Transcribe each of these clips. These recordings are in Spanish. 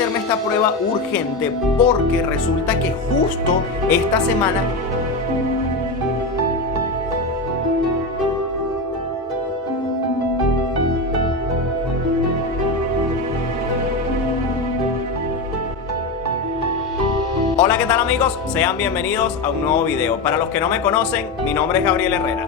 hacerme esta prueba urgente porque resulta que justo esta semana Hola, ¿qué tal amigos? Sean bienvenidos a un nuevo video. Para los que no me conocen, mi nombre es Gabriel Herrera.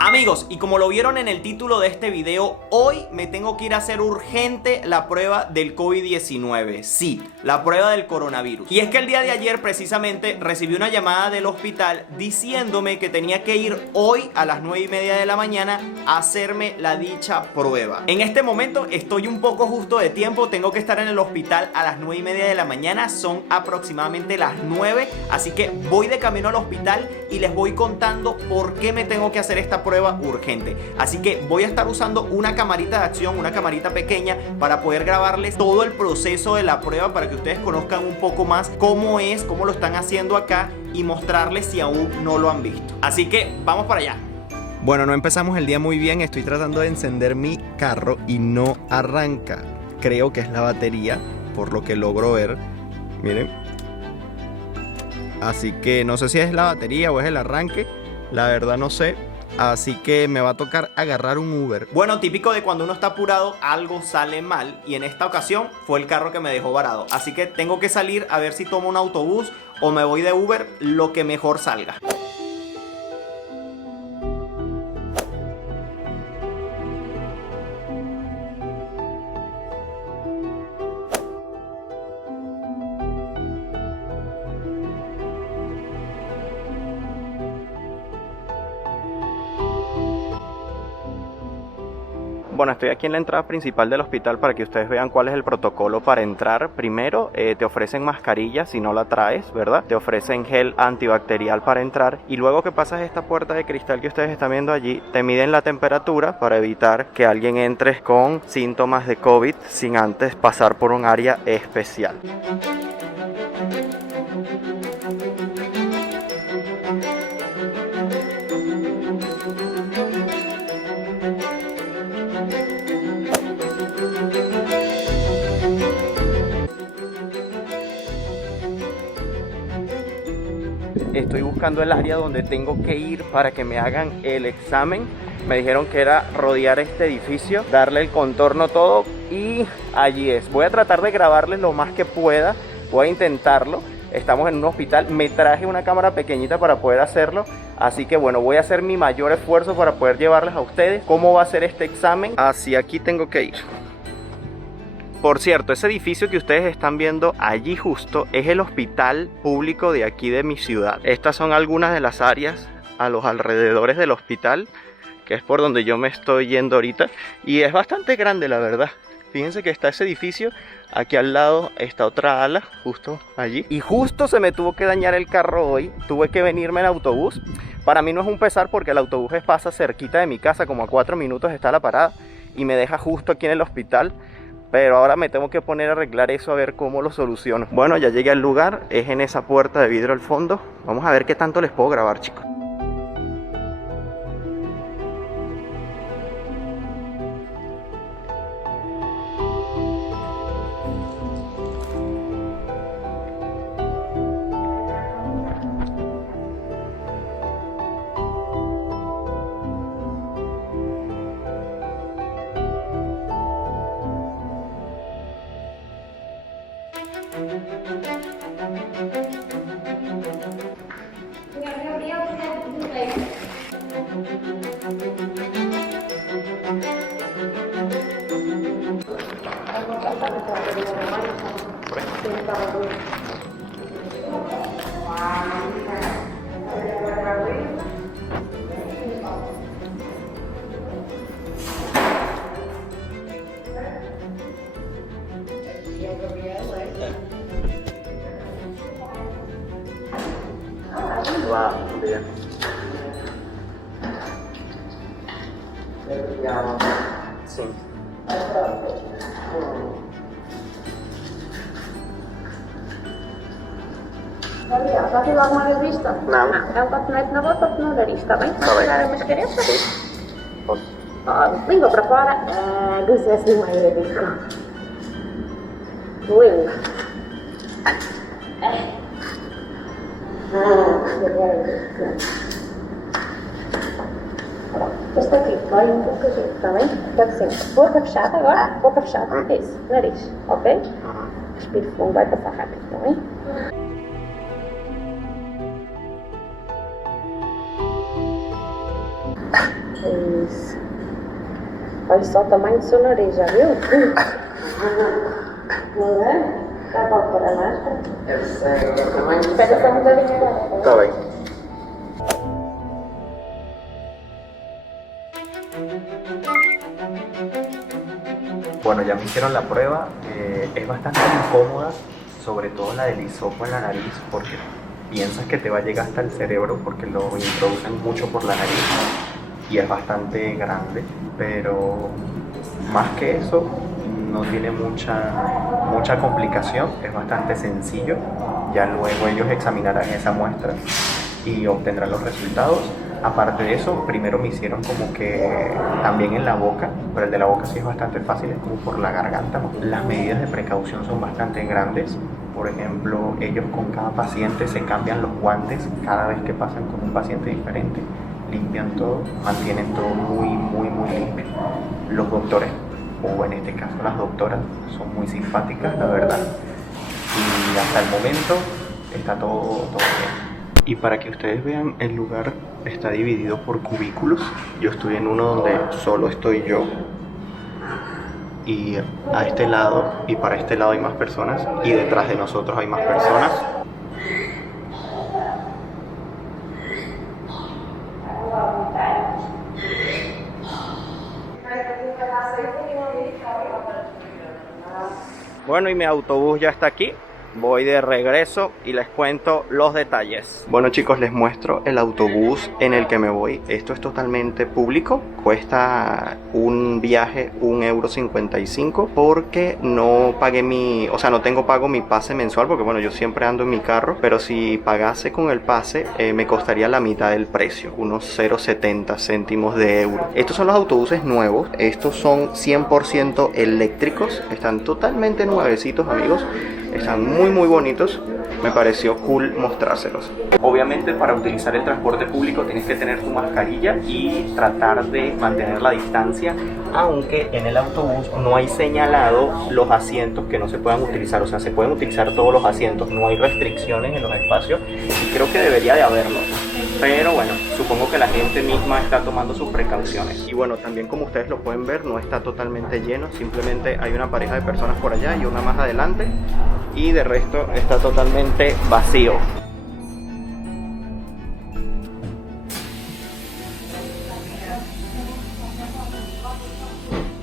Amigos, y como lo vieron en el título de este video, hoy me tengo que ir a hacer urgente la prueba del COVID-19. Sí, la prueba del coronavirus. Y es que el día de ayer precisamente recibí una llamada del hospital diciéndome que tenía que ir hoy a las 9:30 de la mañana a hacerme la dicha prueba. En este momento estoy un poco justo de tiempo, tengo que estar en el hospital a las 9:30 de la mañana, son aproximadamente las 9, así que voy de camino al hospital y les voy contando por qué me tengo que hacer esta prueba urgente. Así que voy a estar usando una camarita de acción, una camarita pequeña, para poder grabarles todo el proceso de la prueba, para que ustedes conozcan un poco más cómo es, cómo lo están haciendo acá, y mostrarles si aún no lo han visto. Así que vamos para allá. Bueno, no empezamos el día muy bien. Estoy tratando de encender mi carro y no arranca. Creo que es la batería, por lo que logro ver. Miren. Así que no sé si es la batería o es el arranque. La verdad no sé. Así que me va a tocar agarrar un Uber. Bueno, típico de cuando uno está apurado, algo sale mal. Y en esta ocasión fue el carro que me dejó varado. Así que tengo que salir a ver si tomo un autobús o me voy de Uber, lo que mejor salga. Bueno, estoy aquí en la entrada principal del hospital para que ustedes vean cuál es el protocolo para entrar. Primero, te ofrecen mascarilla si no la traes, ¿verdad? Te ofrecen gel antibacterial para entrar. Y luego que pasas esta puerta de cristal que ustedes están viendo allí, te miden la temperatura para evitar que alguien entre con síntomas de COVID sin antes pasar por un área especial. Estoy buscando el área donde tengo que ir para que me hagan el examen. Me dijeron que era rodear este edificio, darle el contorno todo, y allí es. Voy a tratar de grabarles lo más que pueda, voy a intentarlo. Estamos en un hospital, me traje una cámara pequeñita para poder hacerlo. Así que bueno, voy a hacer mi mayor esfuerzo para poder llevarles a ustedes cómo va a ser este examen. Hacia aquí tengo que ir. Por cierto, ese edificio que ustedes están viendo allí justo es el hospital público de aquí de mi ciudad. Estas son algunas de las áreas a los alrededores del hospital, que es por donde yo me estoy yendo ahorita. Y es bastante grande, la verdad. Fíjense que está ese edificio, aquí al lado está otra ala, justo allí. Y justo se me tuvo que dañar el carro hoy, tuve que venirme en autobús. Para mí no es un pesar porque el autobús pasa cerquita de mi casa, como a 4 minutos está la parada, y me deja justo aquí en el hospital. Pero ahora me tengo que poner a arreglar eso, a ver cómo lo soluciono. Bueno, ya llegué al lugar, es en esa puerta de vidrio al fondo. Vamos a ver qué tanto les puedo grabar, chicos. Wow, bien. Sí. Sa hyvä Mario Vista. Näin. Mä katson, että ne voivat nuoda lista, vai? Correct. Lähdemme kirjassa. Sí. Ó, língua pra fora. Così assim mais rico. Língua. Este aqui, vai um pouquinho, tá bem? Pode ser. Boca fechada agora, boca fechada. Isso, nariz, ok? Respire fundo, vai passar rápido, tá bem? Isso. Olha só o tamanho do seu nariz, já viu? Não é? Tá bom para a máscara? Eu sei, o tamanho. Espera só um bocadinho agora. Tá bem. Bueno, ya me hicieron la prueba, es bastante incómoda, sobre todo la del hisopo en la nariz, porque piensas que te va a llegar hasta el cerebro porque lo introducen mucho por la nariz y es bastante grande, pero más que eso no tiene mucha complicación, es bastante sencillo. Ya luego ellos examinarán esa muestra y obtendrán los resultados. Aparte de eso, primero me hicieron como que también en la boca, pero el de la boca sí es bastante fácil, es como por la garganta, ¿no? Las medidas de precaución son bastante grandes. Por ejemplo, ellos con cada paciente se cambian los guantes cada vez que pasan con un paciente diferente. Limpian todo, mantienen todo muy limpio. Los doctores, o en este caso las doctoras, son muy simpáticas, la verdad. Y hasta el momento está todo bien. Y para que ustedes vean, el lugar está dividido por cubículos. Yo estoy en uno donde solo estoy yo. Y a este lado y para este lado hay más personas. Y detrás de nosotros hay más personas. Bueno, y mi autobús ya está aquí. Voy de regreso y les cuento los detalles. Bueno chicos, les muestro el autobús en el que me voy. Esto es totalmente público. Cuesta un viaje €1.55 porque no pagué no tengo pago mi pase mensual, porque bueno, yo siempre ando en mi carro, pero si pagase con el pase me costaría la mitad del precio, unos 0,70 céntimos de euro. Estos son los autobuses nuevos. Estos son 100% eléctricos. Están totalmente nuevecitos, amigos. Están muy bonitos. Me pareció cool mostrárselos. Obviamente para utilizar el transporte público tienes que tener tu mascarilla y tratar de mantener la distancia, aunque en el autobús no hay señalado los asientos que no se puedan utilizar. O sea, se pueden utilizar todos los asientos, no hay restricciones en los espacios y creo que debería de haberlo. Pero bueno, supongo que la gente misma está tomando sus precauciones. Y bueno, también como ustedes lo pueden ver, no está totalmente lleno. Simplemente hay una pareja de personas por allá y una más adelante. Y de resto está totalmente vacío.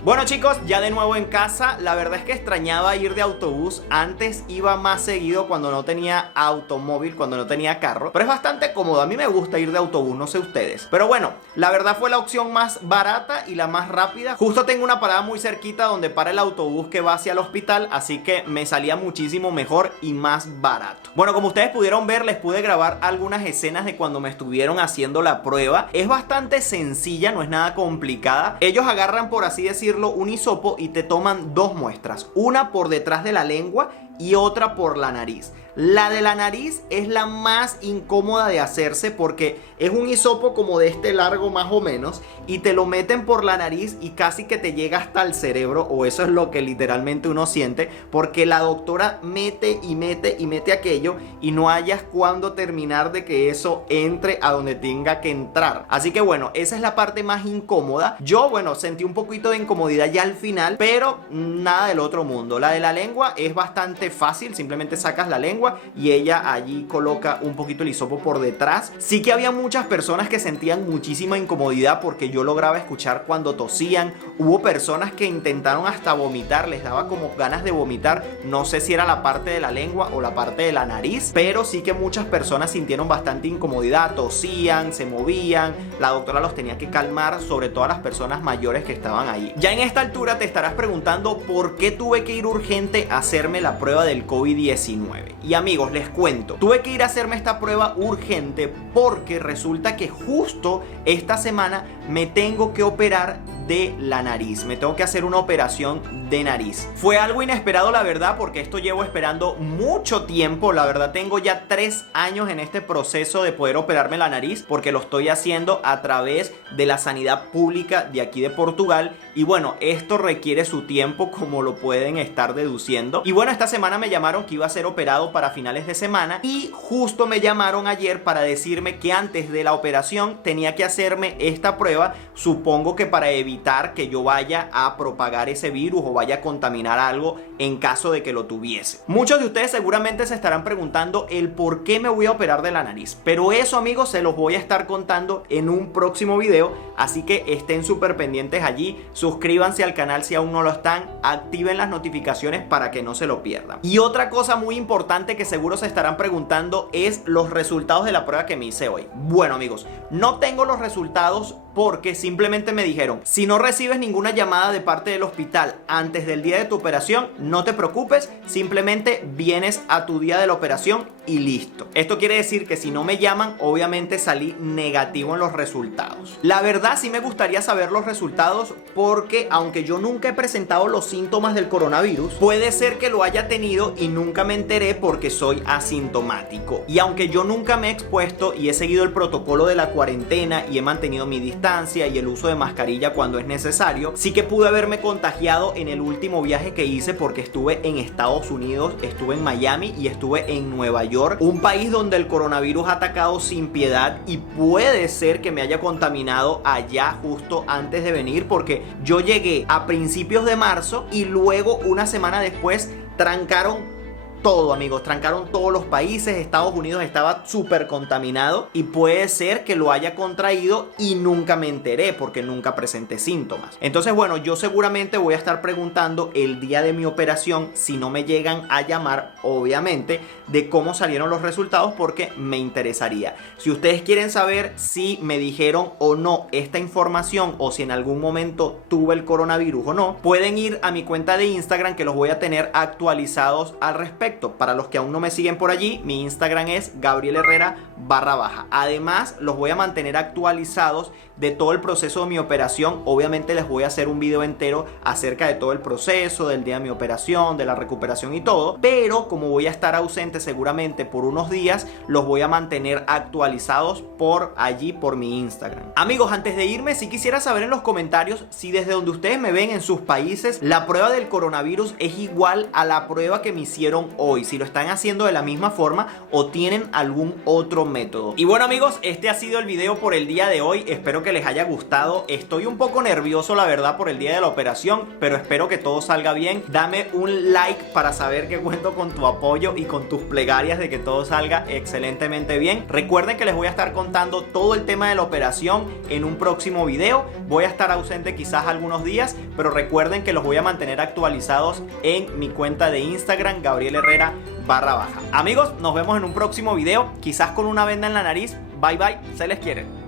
Bueno chicos, ya de nuevo en casa. La verdad es que extrañaba ir de autobús. Antes iba más seguido cuando no tenía automóvil, cuando no tenía carro, pero es bastante cómodo. A mí me gusta ir de autobús, no sé ustedes. Pero bueno, la verdad fue la opción más barata y la más rápida. Justo tengo una parada muy cerquita donde para el autobús que va hacia el hospital, así que me salía muchísimo mejor y más barato. Bueno, como ustedes pudieron ver, les pude grabar algunas escenas de cuando me estuvieron haciendo la prueba. Es bastante sencilla, no es nada complicada. Ellos agarran, por así decirlo, un hisopo y te toman dos muestras, una por detrás de la lengua y otra por la nariz. La de la nariz es la más incómoda de hacerse porque es un hisopo como de este largo más o menos y te lo meten por la nariz y casi que te llega hasta el cerebro, o eso es lo que literalmente uno siente, porque la doctora mete y mete y mete aquello y no hayas cuándo terminar de que eso entre a donde tenga que entrar. Así que bueno, esa es la parte más incómoda. Yo bueno, sentí un poquito de incomodidad ya al final, pero nada del otro mundo. La de la lengua es bastante fácil, simplemente sacas la lengua y ella allí coloca un poquito el hisopo por detrás. Sí que había muchas personas que sentían muchísima incomodidad porque yo lograba escuchar cuando tosían. Hubo personas que intentaron hasta vomitar, les daba como ganas de vomitar. No sé si era la parte de la lengua o la parte de la nariz, pero sí que muchas personas sintieron bastante incomodidad, tosían, se movían. La doctora los tenía que calmar, sobre todo a las personas mayores que estaban ahí. Ya en esta altura te estarás preguntando por qué tuve que ir urgente a hacerme la prueba del COVID-19. Y amigos, les cuento, tuve que ir a hacerme esta prueba urgente porque resulta que justo esta semana me tengo que operar de la nariz. Me tengo que hacer una operación de nariz. Fue algo inesperado, la verdad, porque esto llevo esperando mucho tiempo. La verdad, tengo ya 3 años en este proceso de poder operarme la nariz, porque lo estoy haciendo a través de la sanidad pública de aquí de Portugal. Y bueno, esto requiere su tiempo, como lo pueden estar deduciendo. Y bueno, esta semana me llamaron que iba a ser operado para finales de semana, y justo me llamaron ayer para decirme que antes de la operación tenía que hacerme esta prueba, supongo que para evitar que yo vaya a propagar ese virus o vaya a contaminar algo en caso de que lo tuviese. Muchos de ustedes seguramente se estarán preguntando el por qué me voy a operar de la nariz, pero eso, amigos, se los voy a estar contando en un próximo video, así que estén súper pendientes allí. Suscríbanse al canal si aún no lo están, activen las notificaciones para que no se lo pierdan. Y otra cosa muy importante que seguro se estarán preguntando es los resultados de la prueba que me hice hoy. Bueno, amigos, no tengo los resultados porque simplemente me dijeron: si no recibes ninguna llamada de parte del hospital antes del día de tu operación, no te preocupes, simplemente vienes a tu día de la operación y listo. Esto quiere decir que si no me llaman, obviamente salí negativo en los resultados. La verdad, sí me gustaría saber los resultados, porque aunque yo nunca he presentado los síntomas del coronavirus, puede ser que lo haya tenido y nunca me enteré porque soy asintomático. Y aunque yo nunca me he expuesto y he seguido el protocolo de la cuarentena y he mantenido mi distancia y el uso de mascarilla cuando es necesario, sí que pude haberme contagiado en el último viaje que hice, porque estuve en Estados Unidos, estuve en Miami y estuve en Nueva York, un país donde el coronavirus ha atacado sin piedad, y puede ser que me haya contaminado allá justo antes de venir, porque yo llegué a principios de marzo y luego una semana después trancaron todo, amigos, trancaron todos los países. Estados Unidos estaba súper contaminado y puede ser que lo haya contraído y nunca me enteré porque nunca presenté síntomas. Entonces, bueno, yo seguramente voy a estar preguntando el día de mi operación, si no me llegan a llamar, obviamente, de cómo salieron los resultados, porque me interesaría. Si ustedes quieren saber si me dijeron o no esta información, o si en algún momento tuve el coronavirus o no, pueden ir a mi cuenta de Instagram, que los voy a tener actualizados al respecto. Para los que aún no me siguen por allí, mi Instagram es Gabriel Herrera _. Además, los voy a mantener actualizados de todo el proceso de mi operación. Obviamente les voy a hacer un video entero acerca de todo el proceso, del día de mi operación, de la recuperación y todo. Pero como voy a estar ausente seguramente por unos días, los voy a mantener actualizados por allí, por mi Instagram. Amigos, antes de irme, sí quisiera saber en los comentarios si desde donde ustedes me ven en sus países, la prueba del coronavirus es igual a la prueba que me hicieron hoy, si lo están haciendo de la misma forma o tienen algún otro método. Y bueno, amigos, este ha sido el video por el día de hoy. Espero que les haya gustado. Estoy un poco nervioso, la verdad, por el día de la operación, pero espero que todo salga bien. Dame un like para saber que cuento con tu apoyo y con tus plegarias de que todo salga excelentemente bien. Recuerden que les voy a estar contando todo el tema de la operación en un próximo video. Voy a estar ausente quizás algunos días, pero recuerden que los voy a mantener actualizados en mi cuenta de Instagram, Gabriel Herrera _. Amigos, nos vemos en un próximo video, quizás con una venda en la nariz. Bye bye, se les quiere.